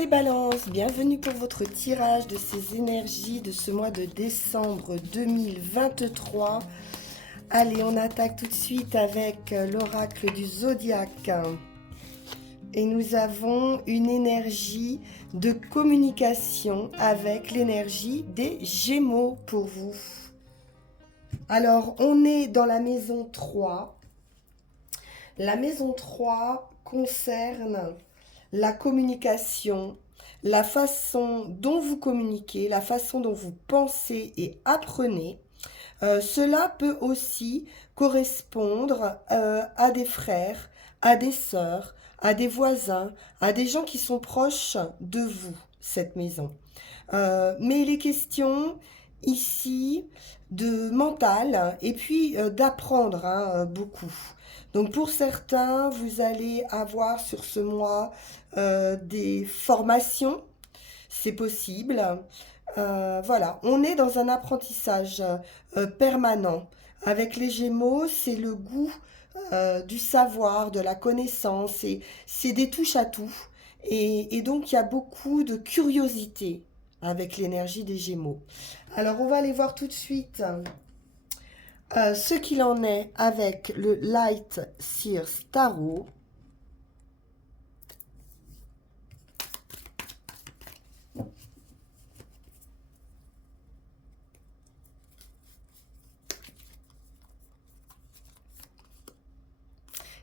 les balances, bienvenue pour votre tirage de ces énergies de ce mois de décembre 2023. Allez, on attaque tout de suite avec l'oracle du zodiaque. Et nous avons une énergie de communication avec l'énergie des Gémeaux pour vous. Alors, on est dans la maison 3. La maison 3 concerne la communication, la façon dont vous communiquez, la façon dont vous pensez et apprenez. Cela peut aussi correspondre à des frères, à des sœurs, à des voisins, à des gens qui sont proches de vous, cette maison. Mais il est question ici de mental et puis d'apprendre beaucoup. Donc pour certains, vous allez avoir sur ce mois des formations, c'est possible. Voilà, on est dans un apprentissage permanent. Avec les Gémeaux, c'est le goût du savoir, de la connaissance, et c'est des touches à tout. Et donc, il y a beaucoup de curiosité avec l'énergie des Gémeaux. Alors, on va aller voir tout de suite ce qu'il en est avec le Light Sears Tarot.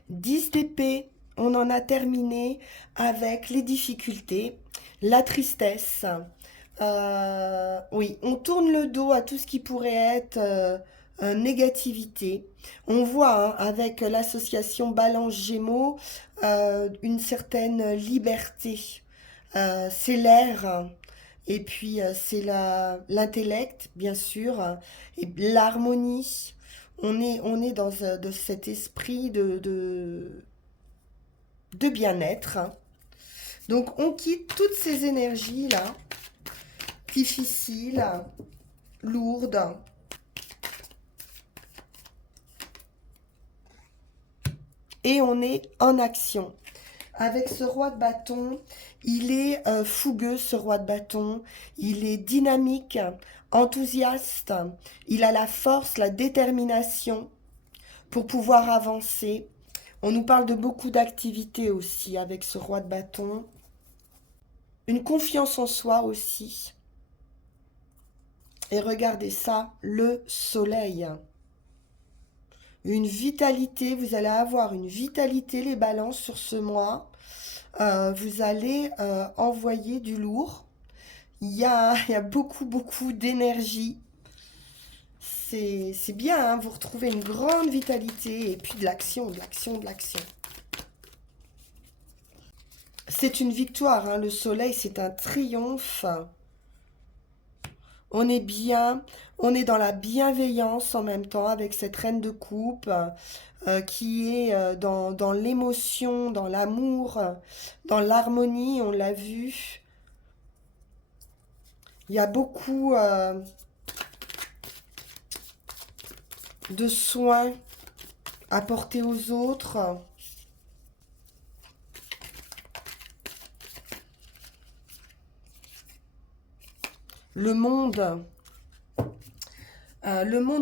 Dix d'épée, on en a terminé avec les difficultés, la tristesse. Oui, on tourne le dos à tout ce qui pourrait être négativité. On voit avec l'association Balance Gémeaux une certaine liberté. C'est l'air. Et puis c'est l'intellect, bien sûr, et l'harmonie. On est dans de cet esprit de bien-être. Donc on quitte toutes ces énergies-là, difficiles, lourdes. Et on est en action. Avec ce roi de bâton, il est fougueux, ce roi de bâton. Il est dynamique, enthousiaste. Il a la force, la détermination pour pouvoir avancer. On nous parle de beaucoup d'activités aussi avec ce roi de bâton. Une confiance en soi aussi. Et regardez ça, le soleil. Une vitalité, vous allez avoir une vitalité, les balances sur ce mois. Vous allez envoyer du lourd. Il y a beaucoup, beaucoup d'énergie. C'est bien, hein, vous retrouvez une grande vitalité et puis de l'action, de l'action, de l'action. C'est une victoire, hein, le soleil, c'est un triomphe. On est bien, on est dans la bienveillance en même temps avec cette reine de coupe qui est dans l'émotion, dans l'amour, dans l'harmonie, on l'a vu. Il y a beaucoup de soins apportés aux autres. Le monde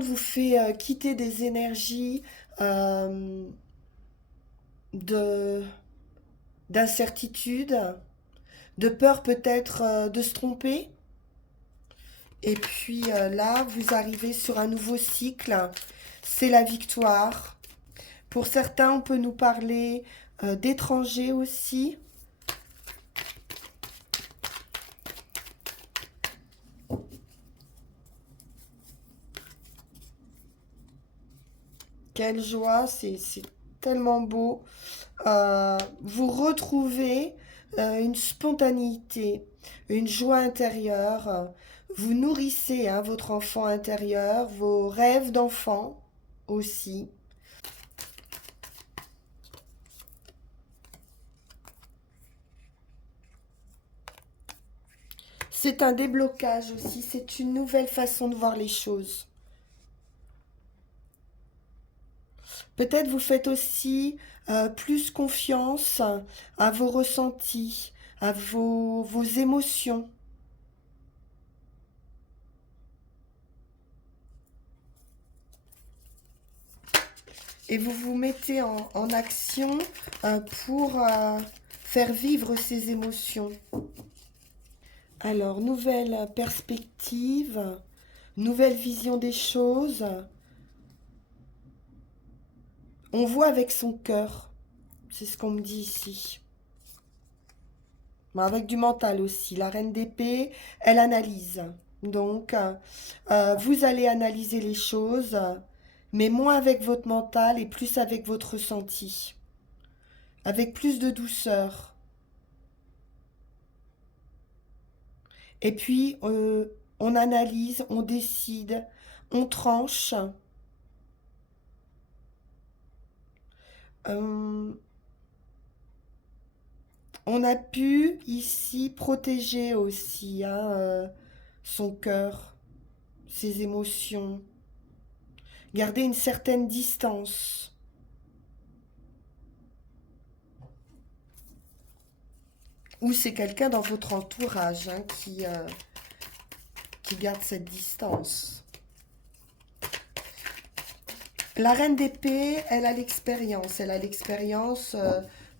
vous fait quitter des énergies de d'incertitude, de peur peut-être de se tromper. Et puis là, vous arrivez sur un nouveau cycle. C'est la victoire. Pour certains, on peut nous parler d'étrangers aussi. Quelle joie, c'est tellement beau. Vous retrouvez une spontanéité, une joie intérieure. Vous nourrissez votre enfant intérieur, vos rêves d'enfant aussi. C'est un déblocage aussi, c'est une nouvelle façon de voir les choses. Peut-être vous faites aussi plus confiance à vos ressentis, à vos émotions. Et vous vous mettez en action pour faire vivre ces émotions. Alors, nouvelle perspective, nouvelle vision des choses. On voit avec son cœur. C'est ce qu'on me dit ici. Mais avec du mental aussi. La reine d'épée, elle analyse. Donc, vous allez analyser les choses, mais moins avec votre mental et plus avec votre ressenti. Avec plus de douceur. Et puis, on analyse, on décide, on tranche. Euh, on a pu ici protéger aussi hein, son cœur, ses émotions, garder une certaine distance. Ou c'est quelqu'un dans votre entourage hein, qui garde cette distance. La reine d'épée, elle a l'expérience. Elle a l'expérience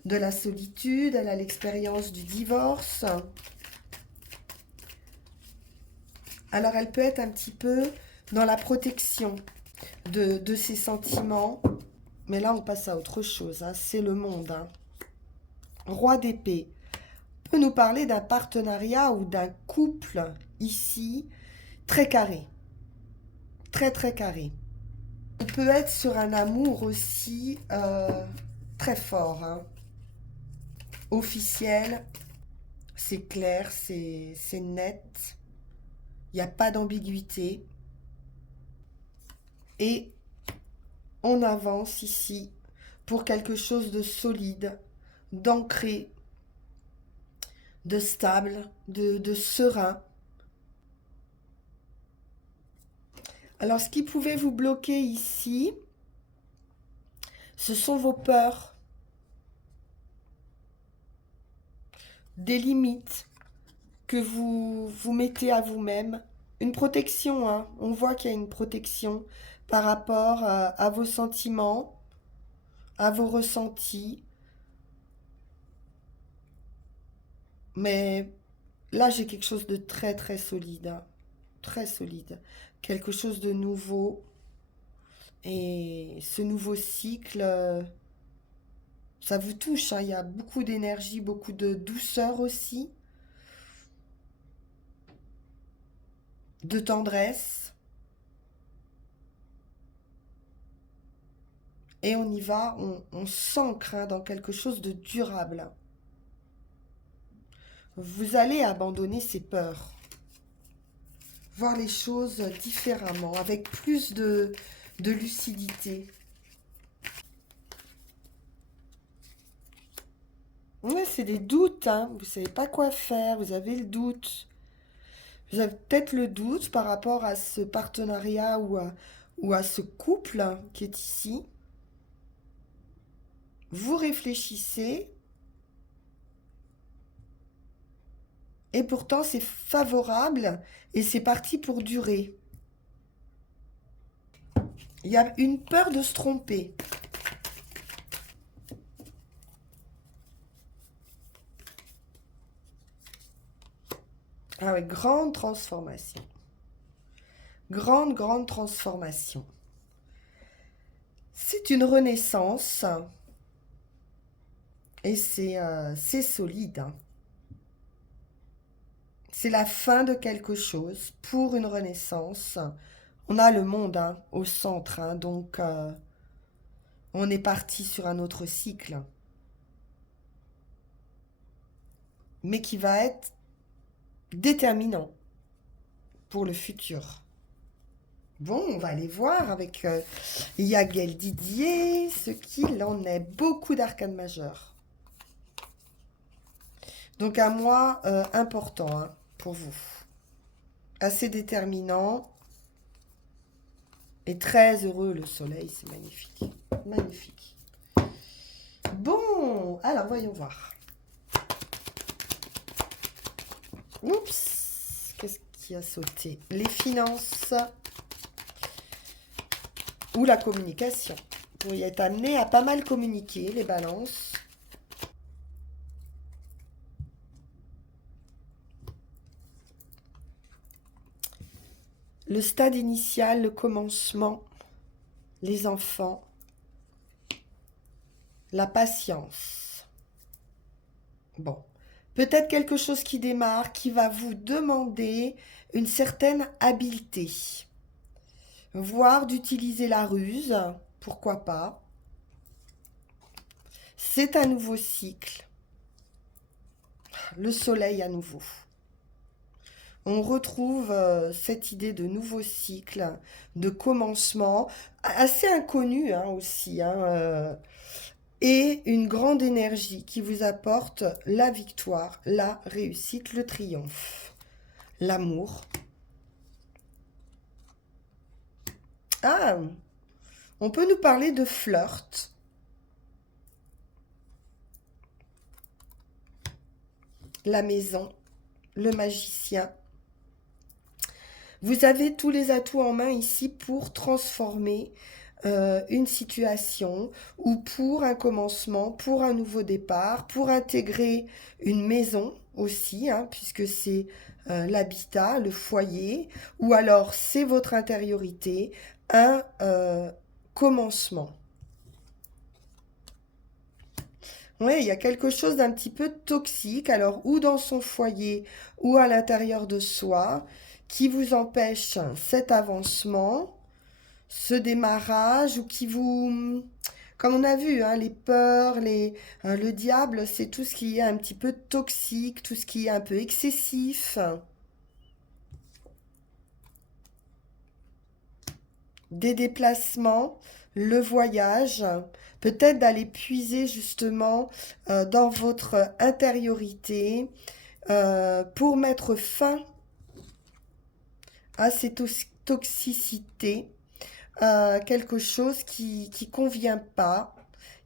de la solitude, elle a l'expérience du divorce. Alors elle peut être un petit peu dans la protection de ses sentiments. Mais là, on passe à autre chose. Hein. C'est le monde. Hein. Roi d'épée. Peut nous parler d'un partenariat ou d'un couple ici très carré. Très, très carré. On peut être sur un amour aussi très fort. Hein. Officiel. C'est clair, c'est net. Il n'y a pas d'ambiguïté. Et on avance ici pour quelque chose de solide, d'ancré, de stable, de serein. Alors, ce qui pouvait vous bloquer ici, ce sont vos peurs, des limites que vous mettez à vous-même. Une protection, hein. On voit qu'il y a une protection par rapport à vos sentiments, à vos ressentis. Mais là, j'ai quelque chose de très, très solide. Hein. Très solide. Quelque chose de nouveau. Et ce nouveau cycle, ça vous touche. Hein. Il y a beaucoup d'énergie, beaucoup de douceur aussi. De tendresse. Et on y va, on s'ancre hein, dans quelque chose de durable. Vous allez abandonner ces peurs. Voir les choses différemment, avec plus de lucidité. Oui, c'est des doutes, hein. Vous ne savez pas quoi faire, vous avez le doute. Vous avez peut-être le doute par rapport à ce partenariat ou à ce couple hein, qui est ici. Vous réfléchissez et pourtant c'est favorable et c'est parti pour durer. Il y a une peur de se tromper. Ah oui, grande transformation. Grande, grande transformation. C'est une renaissance. Et c'est solide. Hein. C'est la fin de quelque chose pour une renaissance. On a le monde hein, au centre. Hein, donc, on est parti sur un autre cycle. Mais qui va être déterminant pour le futur. Bon, on va aller voir avec Yaguel Didier ce qu'il en est. Beaucoup d'arcanes majeures. Donc un mois important hein, pour vous. Assez déterminant. Et très heureux le soleil, c'est magnifique. Magnifique. Bon, alors voyons voir. Oups, qu'est-ce qui a sauté? Les finances ou la communication. Vous pourriez être amené à pas mal communiquer, les balances. Le stade initial, le commencement, les enfants, la patience. Bon, peut-être quelque chose qui démarre, qui va vous demander une certaine habileté. Voire d'utiliser la ruse, pourquoi pas. C'est un nouveau cycle. Le soleil à nouveau. On retrouve cette idée de nouveau cycle, de commencement, assez inconnu aussi, et une grande énergie qui vous apporte la victoire, la réussite, le triomphe, l'amour. Ah, on peut nous parler de flirt. La maison, le magicien. Vous avez tous les atouts en main ici pour transformer une situation ou pour un commencement, pour un nouveau départ, pour intégrer une maison aussi, puisque c'est l'habitat, le foyer, ou alors c'est votre intériorité, un commencement. Oui, il y a quelque chose d'un petit peu toxique, alors ou dans son foyer ou à l'intérieur de soi, qui vous empêche cet avancement, ce démarrage, ou qui vous... Comme on a vu, les peurs, le diable, c'est tout ce qui est un petit peu toxique, tout ce qui est un peu excessif. Des déplacements, le voyage, peut-être d'aller puiser justement dans votre intériorité pour mettre fin à ces toxicités, quelque chose qui convient pas,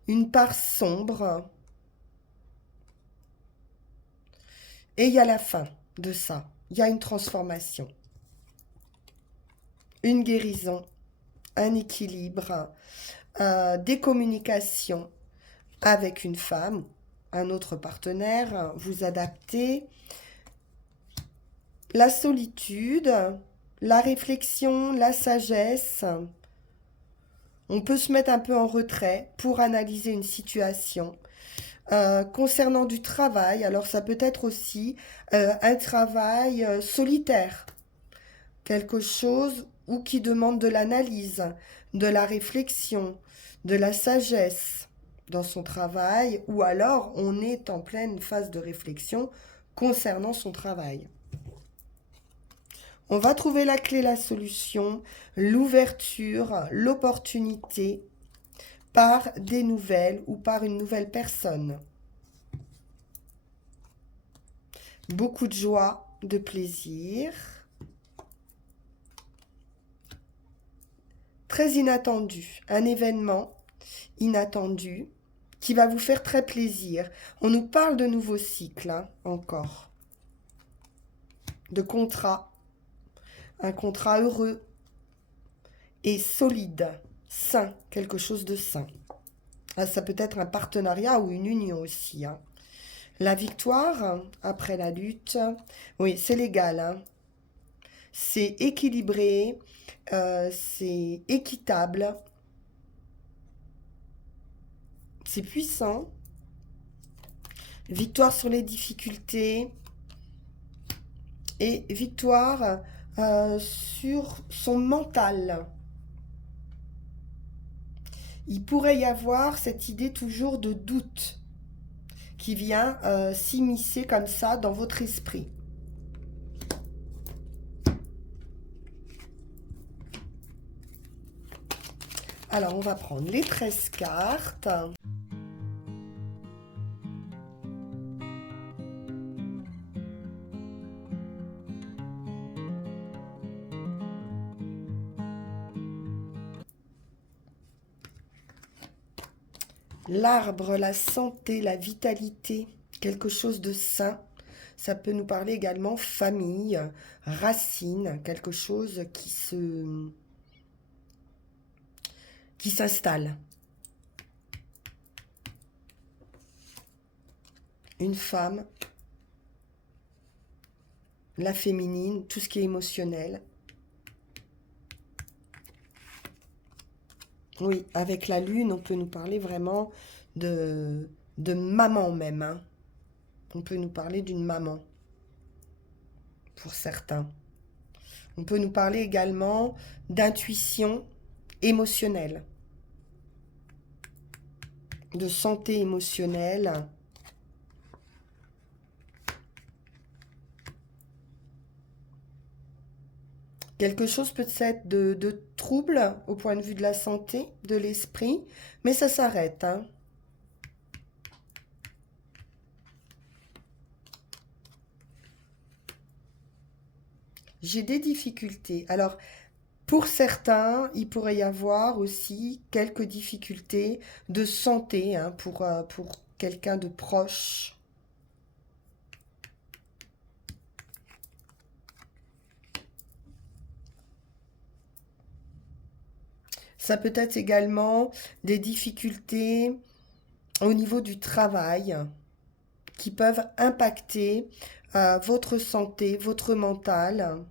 une part sombre. Et il y a la fin de ça, il y a une transformation, une guérison, un équilibre, des communications avec une femme, un autre partenaire, vous adaptez, la solitude, la réflexion, la sagesse. On peut se mettre un peu en retrait pour analyser une situation. Concernant du travail, alors ça peut être aussi un travail solitaire, quelque chose ou qui demande de l'analyse, de la réflexion, de la sagesse dans son travail, ou alors on est en pleine phase de réflexion concernant son travail. On va trouver la clé, la solution, l'ouverture, l'opportunité par des nouvelles ou par une nouvelle personne. Beaucoup de joie, de plaisir. Très inattendu, un événement inattendu qui va vous faire très plaisir. On nous parle de nouveaux cycles, encore. De contrat. Un contrat heureux et solide, sain, quelque chose de sain. Ah, ça peut être un partenariat ou une union aussi. La victoire, après la lutte, oui, c'est légal. C'est équilibré, c'est équitable, c'est puissant. Victoire sur les difficultés et victoire sur son mental. Il pourrait y avoir cette idée toujours de doute qui vient s'immiscer comme ça dans votre esprit. Alors, on va prendre les 13 cartes. L'arbre, la santé, la vitalité, quelque chose de sain. Ça peut nous parler également famille, racine, quelque chose qui s'installe. Une femme, la féminine, tout ce qui est émotionnel. Oui, avec la lune, on peut nous parler vraiment de maman même, hein. On peut nous parler d'une maman, pour certains. On peut nous parler également d'intuition émotionnelle, de santé émotionnelle. Quelque chose peut-être de trouble au point de vue de la santé, de l'esprit, mais ça s'arrête, hein. J'ai des difficultés. Alors, pour certains, il pourrait y avoir aussi quelques difficultés de santé, hein, pour quelqu'un de proche. Ça peut être également des difficultés au niveau du travail qui peuvent impacter votre santé, votre mental.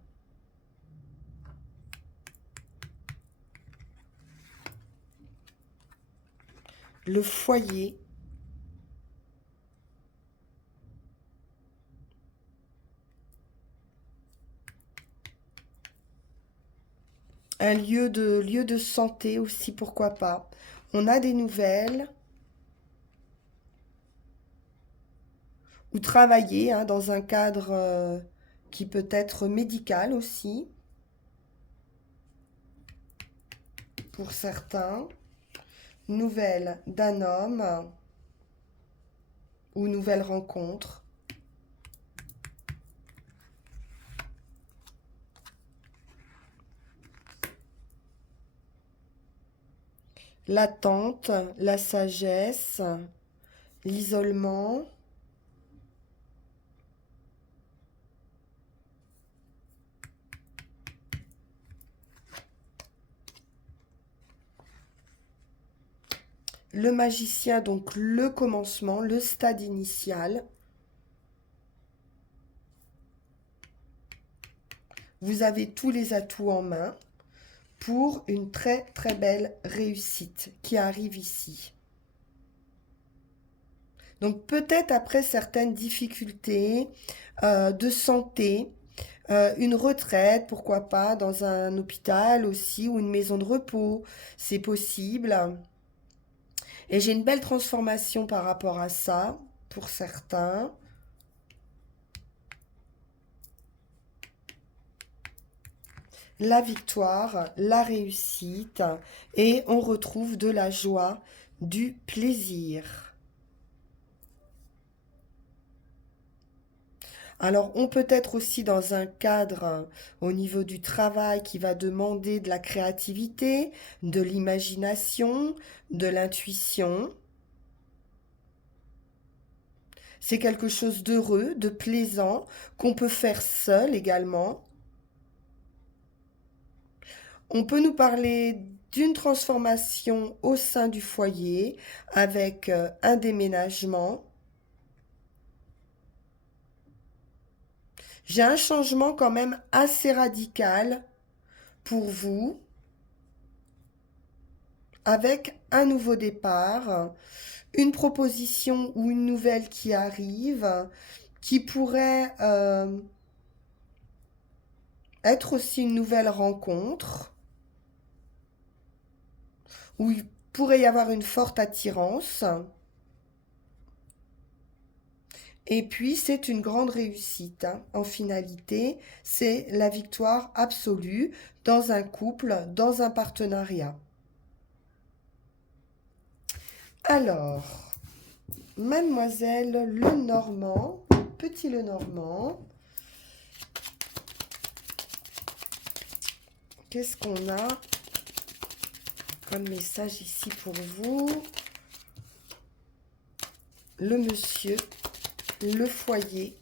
Le foyer. Un lieu de santé aussi, pourquoi pas. On a des nouvelles. Ou travailler, hein, dans un cadre qui peut être médical aussi, pour certains. Nouvelle d'un homme ou nouvelle rencontre. L'attente, la sagesse, l'isolement. Le magicien, donc le commencement, le stade initial. Vous avez tous les atouts en main pour une très très belle réussite qui arrive ici. Donc peut-être après certaines difficultés de santé, une retraite, pourquoi pas, dans un hôpital aussi ou une maison de repos, c'est possible. Et j'ai une belle transformation par rapport à ça, pour certains. La victoire, la réussite, et on retrouve de la joie, du plaisir. Alors, on peut être aussi dans un cadre au niveau du travail qui va demander de la créativité, de l'imagination, de l'intuition. C'est quelque chose d'heureux, de plaisant, qu'on peut faire seul également. On peut nous parler d'une transformation au sein du foyer avec un déménagement. J'ai un changement quand même assez radical pour vous avec un nouveau départ, une proposition ou une nouvelle qui arrive, qui pourrait être aussi une nouvelle rencontre, où il pourrait y avoir une forte attirance. Et puis, c'est une grande réussite, hein. En finalité, c'est la victoire absolue dans un couple, dans un partenariat. Alors, mademoiselle Lenormand, petit Lenormand, qu'est-ce qu'on a comme message ici pour vous? Le monsieur, le foyer,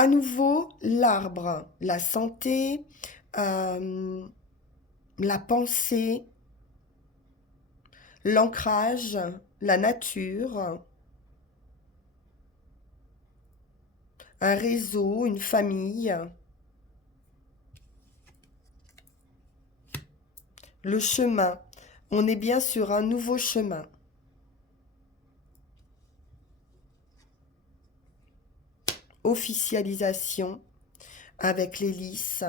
à nouveau, l'arbre, la santé, euh, la pensée, l'ancrage, la nature, un réseau, une famille, le chemin. On est bien sur un nouveau chemin. Officialisation avec l'hélice.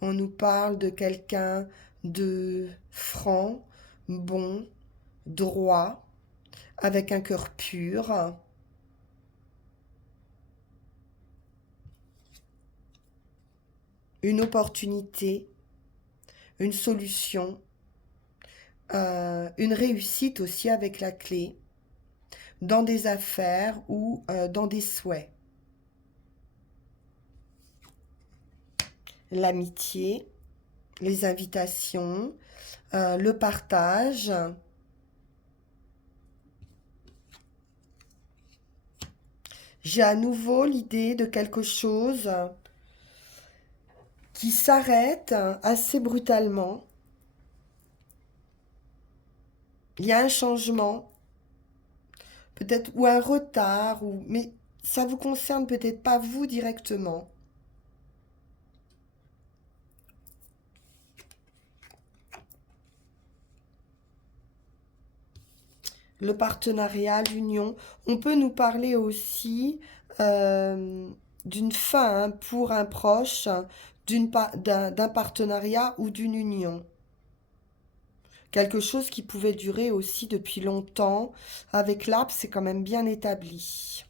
On nous parle de quelqu'un de franc, bon, droit, avec un cœur pur. Une opportunité, une solution, une réussite aussi avec la clé, dans des affaires ou dans des souhaits. L'amitié, les invitations, le partage. J'ai à nouveau l'idée de quelque chose qui s'arrête assez brutalement. Il y a un changement, peut-être, ou un retard, mais ça vous concerne peut-être pas vous directement. Le partenariat, l'union. On peut nous parler aussi euh, d'une fin, hein, pour un proche, d'un partenariat ou d'une union. Quelque chose qui pouvait durer aussi depuis longtemps. Avec l'arbre, c'est quand même bien établi.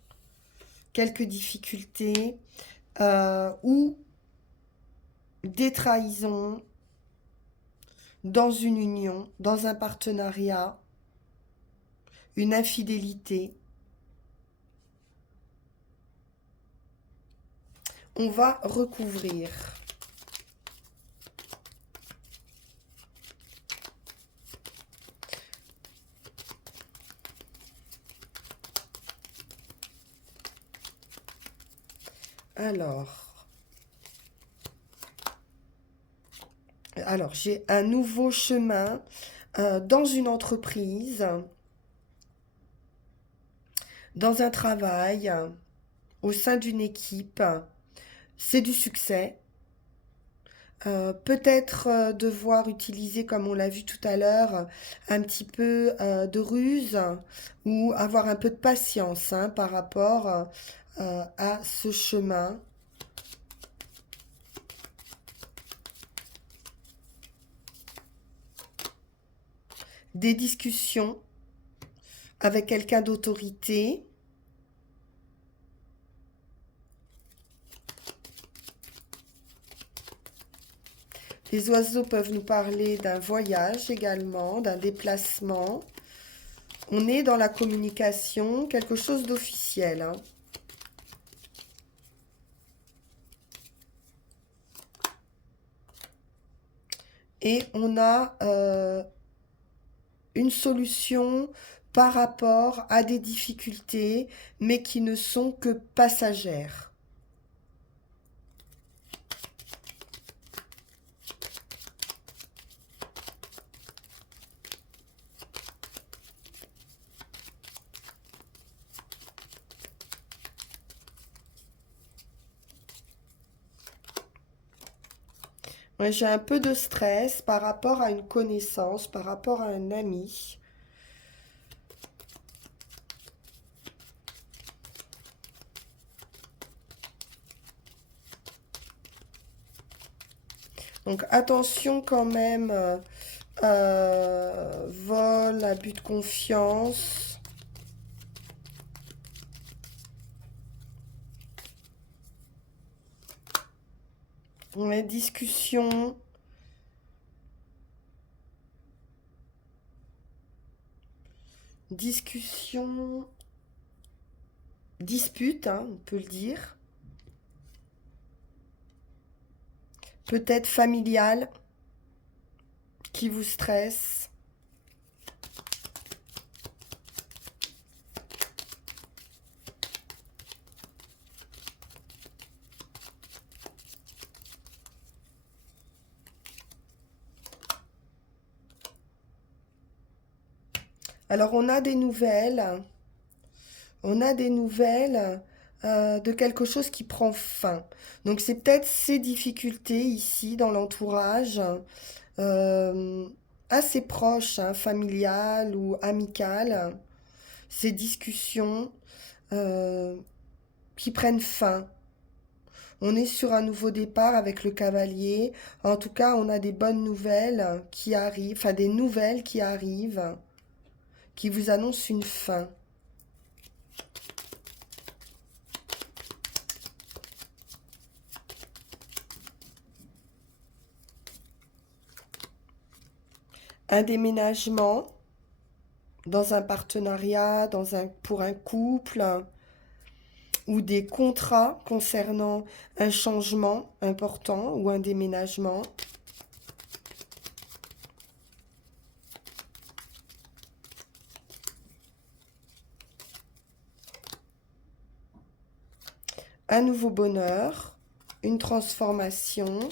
Quelques difficultés ou des trahisons dans une union, dans un partenariat, une infidélité. On va recouvrir. Alors, j'ai un nouveau chemin dans une entreprise, dans un travail, au sein d'une équipe. C'est du succès. Peut-être devoir utiliser, comme on l'a vu tout à l'heure, un petit peu de ruse ou avoir un peu de patience, hein, par rapport à ce chemin. Des discussions avec quelqu'un d'autorité. Les oiseaux peuvent nous parler d'un voyage également, d'un déplacement. On est dans la communication, quelque chose d'officiel, hein. Et on a une solution par rapport à des difficultés, mais qui ne sont que passagères. Ouais, j'ai un peu de stress par rapport à une connaissance, par rapport à un ami. Donc attention quand même, vol, abus de confiance. Ouais, discussion. Discussion. Dispute, hein, on peut le dire. Peut-être familiale, qui vous stresse. Alors, on a des nouvelles. On a des nouvelles de quelque chose qui prend fin. Donc, c'est peut-être ces difficultés ici dans l'entourage, euh, assez proches, hein, familiales ou amicales, ces discussions euh, qui prennent fin. On est sur un nouveau départ avec le cavalier. En tout cas, on a des bonnes nouvelles qui arrivent, enfin des nouvelles qui arrivent, qui vous annoncent une fin. Un déménagement dans un partenariat, pour un couple, ou des contrats concernant un changement important ou un déménagement. Un nouveau bonheur, une transformation.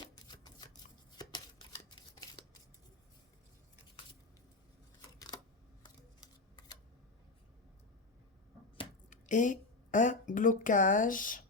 Et un blocage.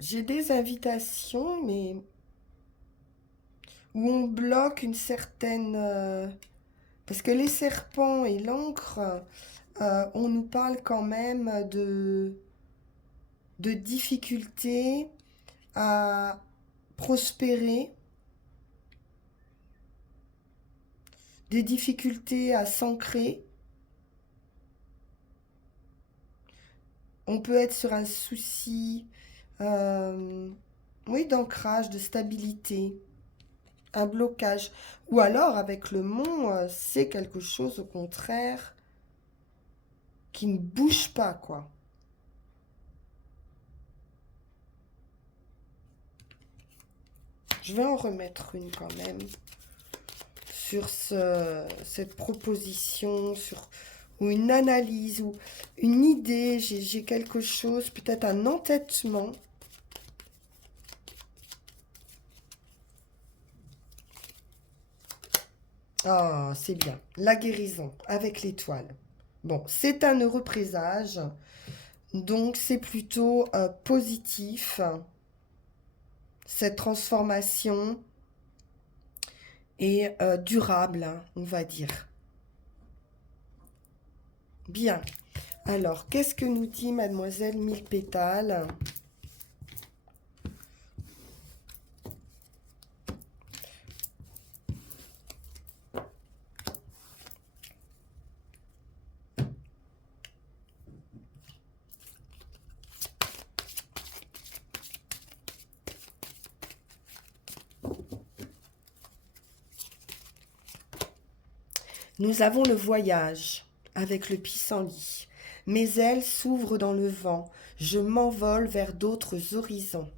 J'ai des invitations, mais où on bloque une certaine... parce que les serpents et l'encre, on nous parle quand même de difficultés à prospérer, des difficultés à s'ancrer. On peut être sur un souci, euh, oui, d'ancrage, de stabilité, un blocage. Ou alors, avec le mont, c'est quelque chose, au contraire, qui ne bouge pas, quoi. Je vais en remettre une quand même sur cette proposition, ou une analyse, ou une idée. J'ai quelque chose, peut-être un entêtement. Ah, c'est bien. La guérison avec l'étoile. Bon, c'est un heureux présage, donc c'est plutôt positif, cette transformation est durable, hein, on va dire. Bien. Alors, qu'est-ce que nous dit Mademoiselle Mille Pétales? Nous avons le voyage avec le pissenlit. Mes ailes s'ouvrent dans le vent. Je m'envole vers d'autres horizons.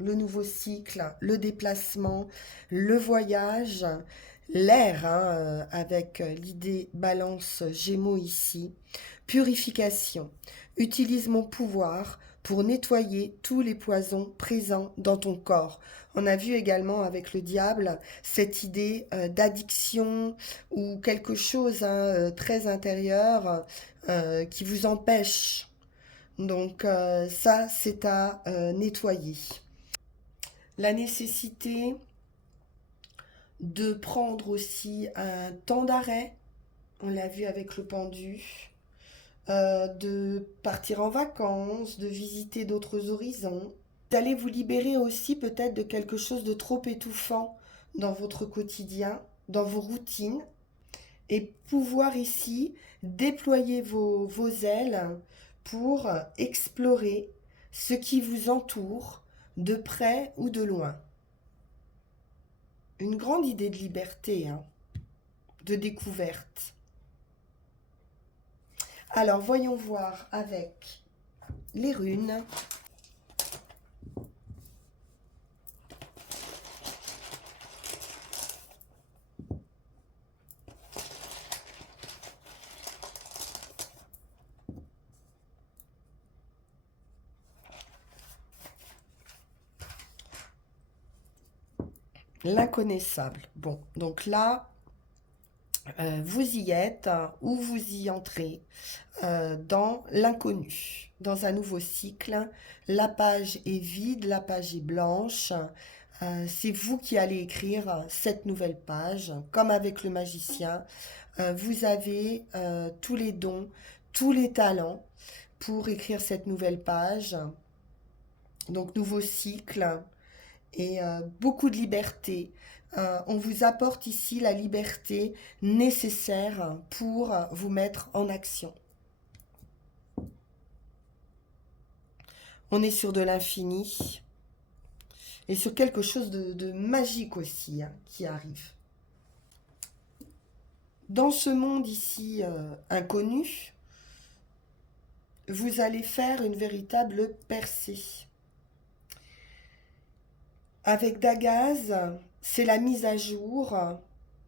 Le nouveau cycle, le déplacement, le voyage, l'air, hein, avec l'idée balance Gémeaux ici. Purification. Utilise mon pouvoir pour nettoyer tous les poisons présents dans ton corps. On a vu également avec le diable cette idée d'addiction ou quelque chose, hein, très intérieur qui vous empêche. Donc ça, c'est à nettoyer. La nécessité de prendre aussi un temps d'arrêt, on l'a vu avec le pendu, de partir en vacances, de visiter d'autres horizons, d'aller vous libérer aussi peut-être de quelque chose de trop étouffant dans votre quotidien, dans vos routines, et pouvoir ici déployer vos ailes pour explorer ce qui vous entoure, de près ou de loin. Une grande idée de liberté, hein, de découverte. Alors, voyons voir avec les runes. l'inconnaissable. Bon, donc là, vous y êtes, ou vous y entrez dans l'inconnu, dans un nouveau cycle. La page est vide, la page est blanche. C'est vous qui allez écrire cette nouvelle page, comme avec le magicien. Vous avez tous les dons, tous les talents pour écrire cette nouvelle page. Donc, nouveau cycle et beaucoup de liberté. On vous apporte ici la liberté nécessaire pour vous mettre en action. On est sur de l'infini et sur quelque chose de magique aussi hein, qui arrive. Dans ce monde ici inconnu, vous allez faire une véritable percée. Avec Dagaz, c'est la mise à jour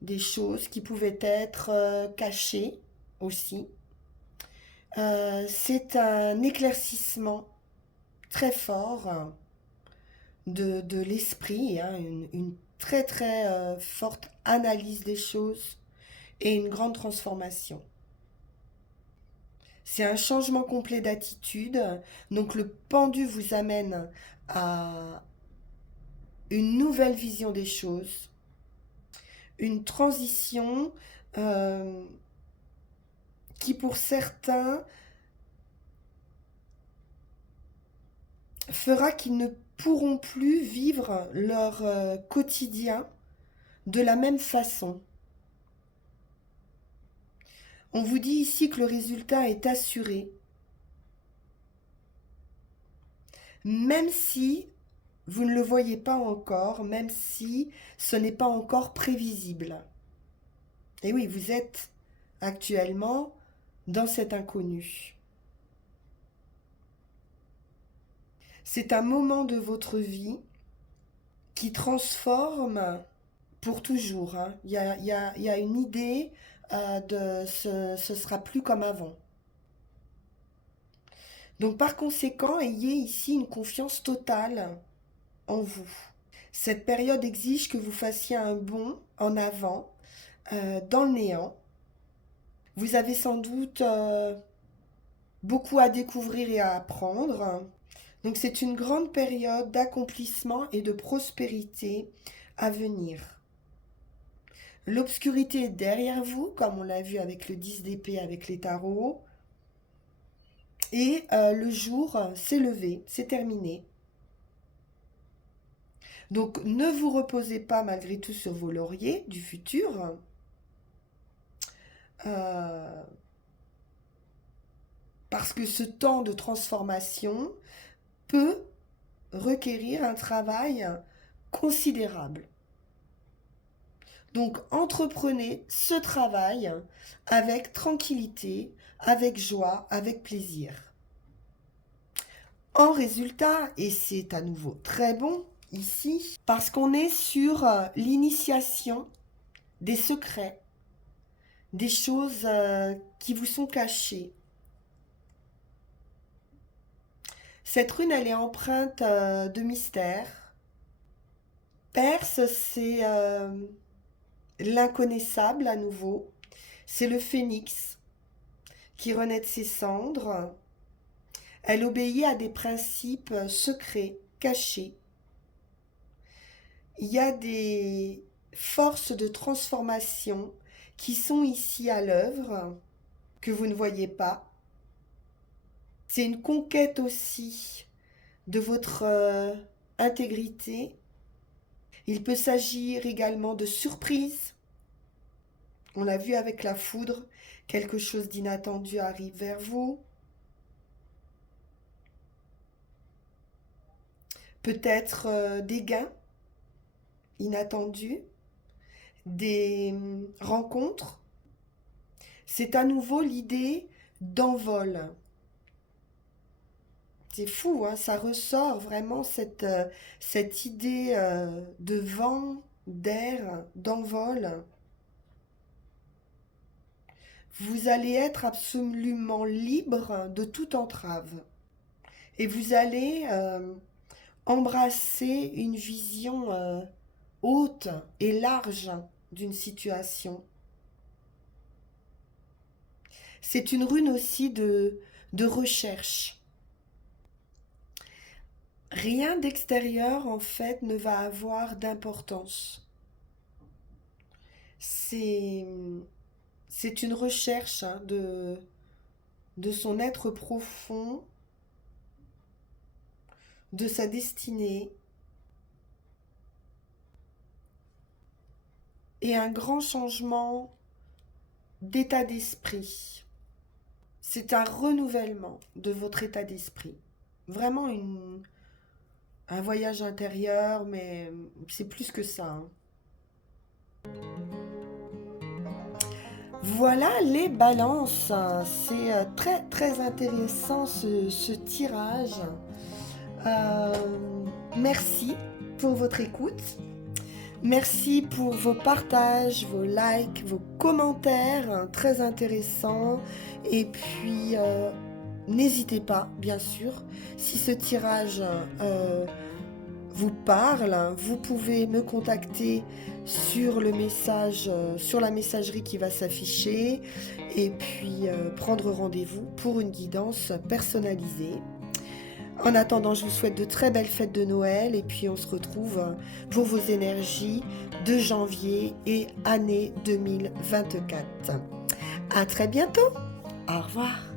des choses qui pouvaient être cachées aussi. C'est un éclaircissement très fort de l'esprit, hein, une très très forte analyse des choses et une grande transformation. C'est un changement complet d'attitude, donc le pendu vous amène à une nouvelle vision des choses, une transition euh, qui pour certains fera qu'ils ne pourront plus vivre leur quotidien de la même façon. On vous dit ici que le résultat est assuré, même si vous ne le voyez pas encore, même si ce n'est pas encore prévisible. Et oui, vous êtes actuellement dans cet inconnu. C'est un moment de votre vie qui transforme pour toujours. Hein. Il y a une idée de ce sera plus comme avant. Donc par conséquent, ayez ici une confiance totale en vous. Cette période exige que vous fassiez un bond en avant, dans le néant. Vous avez sans doute beaucoup à découvrir et à apprendre. Donc c'est une grande période d'accomplissement et de prospérité à venir. L'obscurité est derrière vous, comme on l'a vu avec le 10 d'épée, avec les tarots. Et le jour s'est levé, c'est terminé. Donc ne vous reposez pas malgré tout sur vos lauriers du futur. Euh, parce que ce temps de transformation peut requérir un travail considérable. Donc entreprenez ce travail avec tranquillité, avec joie, avec plaisir. En résultat, et c'est à nouveau très bon ici, parce qu'on est sur l'initiation des secrets, des choses qui vous sont cachées. Cette rune, elle est empreinte de mystère. Perse, c'est l'inconnaissable à nouveau. C'est le phénix qui renaît de ses cendres. Elle obéit à des principes secrets, cachés. Il y a des forces de transformation qui sont ici à l'œuvre, que vous ne voyez pas. C'est une conquête aussi de votre intégrité. Il peut s'agir également de surprises. On l'a vu avec la foudre, quelque chose d'inattendu arrive vers vous. Peut-être des gains inattendus, des rencontres. C'est à nouveau l'idée d'envol. C'est fou, hein, ça ressort vraiment cette idée de vent, d'air, d'envol. Vous allez être absolument libre de toute entrave. Et vous allez embrasser une vision haute et large d'une situation. C'est une rune aussi de recherche. Rien d'extérieur, en fait, ne va avoir d'importance. C'est, c'est une recherche hein, de son être profond, de sa destinée, et un grand changement d'état d'esprit. C'est un renouvellement de votre état d'esprit. Vraiment un voyage intérieur, mais c'est plus que ça, hein. Voilà les balances. C'est très très intéressant ce tirage. Euh, Merci pour votre écoute. Merci pour vos partages, vos likes, vos commentaires, hein, très intéressants. Et puis, n'hésitez pas, bien sûr, si ce tirage vous parle, vous pouvez me contacter sur le message, sur la messagerie qui va s'afficher, et puis prendre rendez-vous pour une guidance personnalisée. En attendant, je vous souhaite de très belles fêtes de Noël et puis on se retrouve pour vos énergies de janvier et année 2024. À très bientôt. Au revoir.